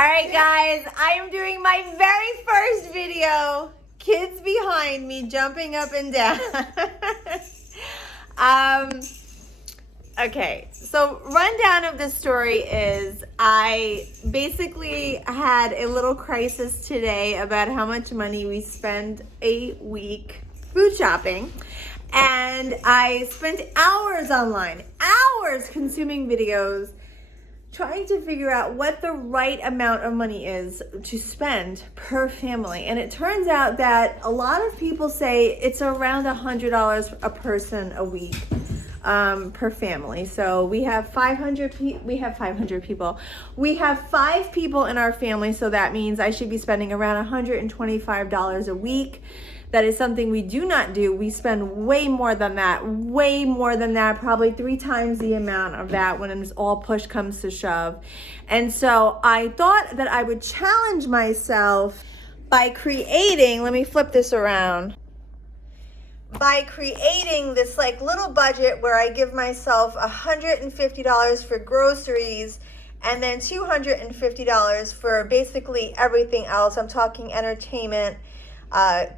All right, guys, I am doing my very first video. Kids behind me jumping up and down. Okay, so rundown of the story is I basically had a little crisis today about how much money we spend a week food shopping. And I spent hours online, hours consuming videos, trying to figure out what the right amount of money is to spend per family. And it turns out that a lot of people say it's around $100 a person a week per family. So we have 500 people. We have 5 people in our family, so that means I should be spending around $125 a week. That is something we do not do. We spend way more than that, probably 3 times the amount of that when it's all push comes to shove. And so I thought that I would challenge myself by creating, let me flip this around, by creating this like little budget where I give myself $150 for groceries and then $250 for basically everything else. I'm talking entertainment,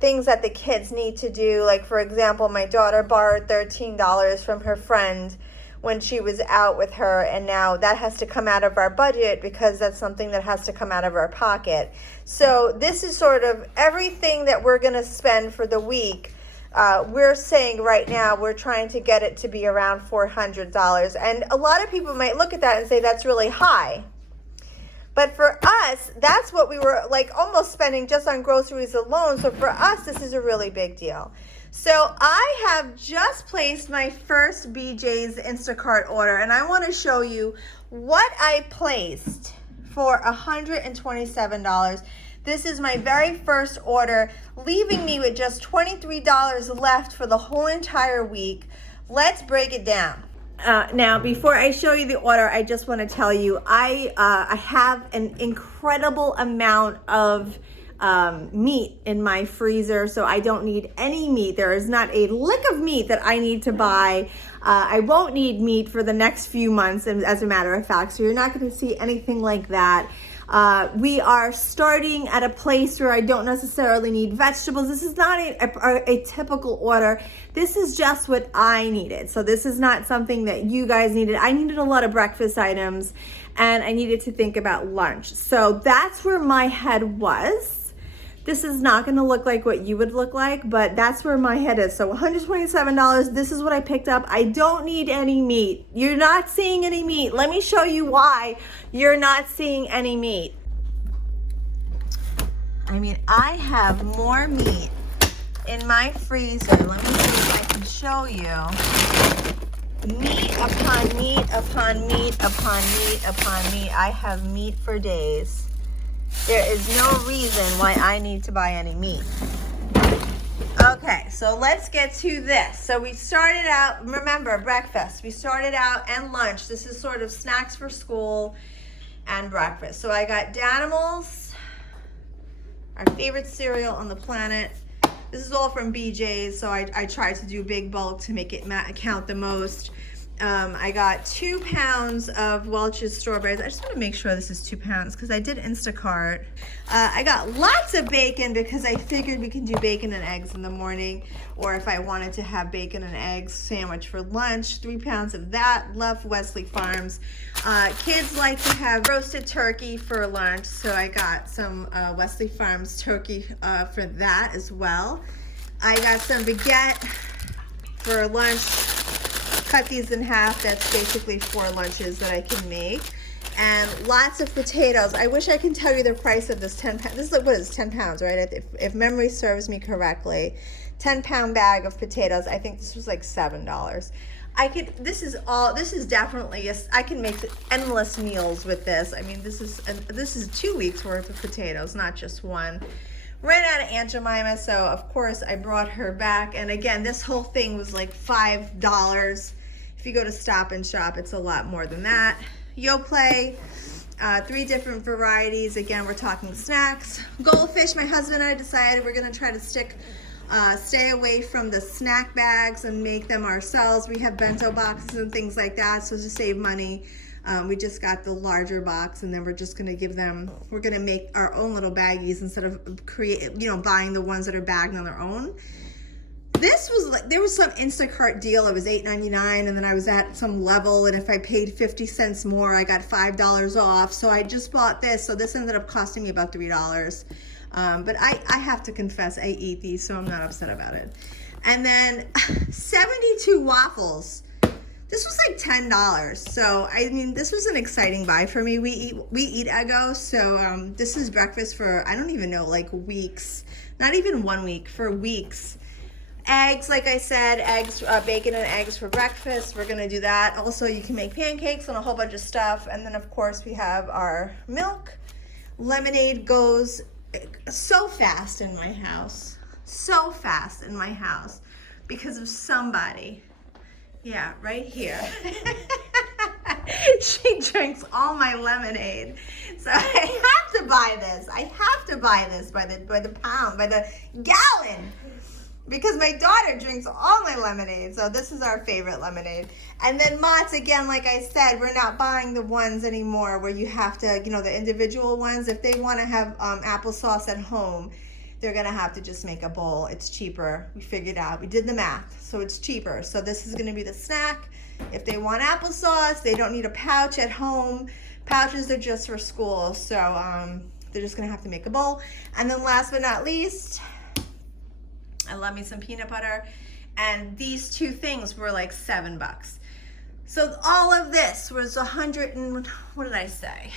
things that the kids need to do. Like, for example, my daughter borrowed $13 from her friend when she was out with her, and now that has to come out of our budget because that's something that has to come out of our pocket. So this is sort of everything that we're going to spend for the week. We're saying right now we're trying to get it to be around $400. And a lot of people might look at that and say that's really high. But for us, that's what we were like almost spending just on groceries alone. So for us, this is a really big deal. So I have just placed my first BJ's Instacart order, and I want to show you what I placed for $127. This is my very first order, leaving me with just $23 left for the whole entire week. Let's break it down. Now, before I show you the order, I just want to tell you I have an incredible amount of meat in my freezer, so I don't need any meat. There is not a lick of meat that I need to buy. I won't need meat for the next few months, as a matter of fact, so you're not going to see anything like that. We are starting at a place where I don't necessarily need vegetables. This is not a typical order. This is just what I needed. So this is not something that you guys needed. I needed a lot of breakfast items, and I needed to think about lunch. So that's where my head was. This is not going to look like what you would look like, but that's where my head is. So $127, this is what I picked up. I don't need any meat. You're not seeing any meat. Let me show you why you're not seeing any meat. I mean, I have more meat in my freezer. Let me see if I can show you. Meat upon meat upon meat upon meat upon meat. I have meat for days. There is no reason why I need to buy any meat. Okay, so let's get to this. So we started out, remember, breakfast. We started out and lunch. This is sort of snacks for school and breakfast. So I got Danimals, our favorite cereal on the planet. This is all from BJ's, so I tried to do big bulk to make it count the most. I got 2 pounds of Welch's strawberries. I just want to make sure this is 2 pounds because I did Instacart. I got lots of bacon because I figured we can do bacon and eggs in the morning, or if I wanted to have bacon and eggs sandwich for lunch, 3 pounds of that. Love Wesley Farms. Kids like to have roasted turkey for lunch, so I got some Wesley Farms turkey for that as well. I got some baguette for lunch. Cut these in half. That's basically 4 lunches that I can make. And lots of potatoes. I wish I can tell you the price of this 10 pound. This is like, what is 10 pounds, right? If memory serves me correctly. 10-pound bag of potatoes. I think this was like $7. This is definitely, I can make endless meals with this. I mean, this is 2 weeks worth of potatoes, not just one. Ran out of Aunt Jemima, so of course I brought her back. And again, this whole thing was like $5. If you go to Stop and Shop, it's a lot more than that. Yoplait, 3 different varieties. Again, we're talking snacks. Goldfish, my husband and I decided we're gonna try to stay away from the snack bags and make them ourselves. We have bento boxes and things like that, so to save money. We just got the larger box, and then we're just gonna give them, we're gonna make our own little baggies instead of buying the ones that are bagged on their own. This was like, there was some Instacart deal. It was $8.99, and then I was at some level, and if I paid 50 cents more, I got $5 off. So I just bought this. So this ended up costing me about $3. But I have to confess, I eat these, so I'm not upset about it. And then 72 waffles. This was like $10. So I mean, this was an exciting buy for me. We eat Eggo, so this is breakfast for, I don't even know, like weeks. Not even 1 week, for weeks. Eggs, like I said, eggs, bacon and eggs for breakfast. We're gonna do that. Also, you can make pancakes and a whole bunch of stuff. And then of course we have our milk. Lemonade goes so fast in my house. So fast in my house because of somebody. Yeah, right here. She drinks all my lemonade. So I have to buy this. I have to buy this by the pound, by the gallon. Because my daughter drinks all my lemonade. So this is our favorite lemonade. And then Mott's, again, like I said, we're not buying the ones anymore where you have to, the individual ones. If they want to have applesauce at home, they're going to have to just make a bowl. It's cheaper. We figured out. We did the math. So it's cheaper. So this is going to be the snack. If they want applesauce, they don't need a pouch at home. Pouches are just for school. So they're just going to have to make a bowl. And then last but not least, I love me some peanut butter, and these two things were like $7. So all of this was what did I say?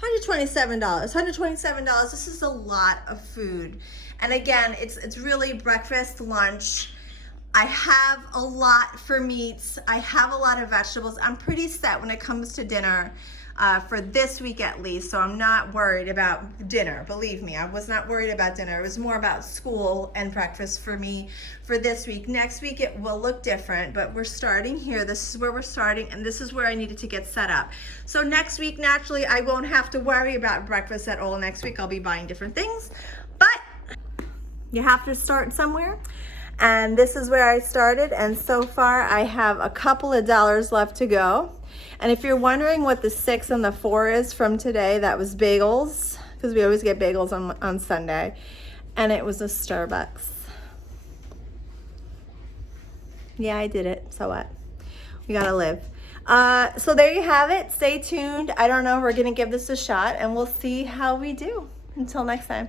$127. $127. This is a lot of food. And again, it's really breakfast, lunch. I have a lot for meats. I have a lot of vegetables. I'm pretty set when it comes to dinner. For this week at least, so I'm not worried about dinner. Believe me, I was not worried about dinner. It was more about school and breakfast for me for this week. Next week it will look different, but we're starting here. This is where we're starting, and this is where I needed to get set up. So next week, naturally, I won't have to worry about breakfast at all. Next week I'll be buying different things, but you have to start somewhere. And this is where I started, and so far I have a couple of dollars left to go. And if you're wondering what the 6 and the 4 is from today, that was bagels, because we always get bagels on Sunday, and it was a Starbucks. Yeah, I did it. So what? We gotta live. So there you have it. Stay tuned. I don't know. We're gonna give this a shot, and we'll see how we do. Until next time.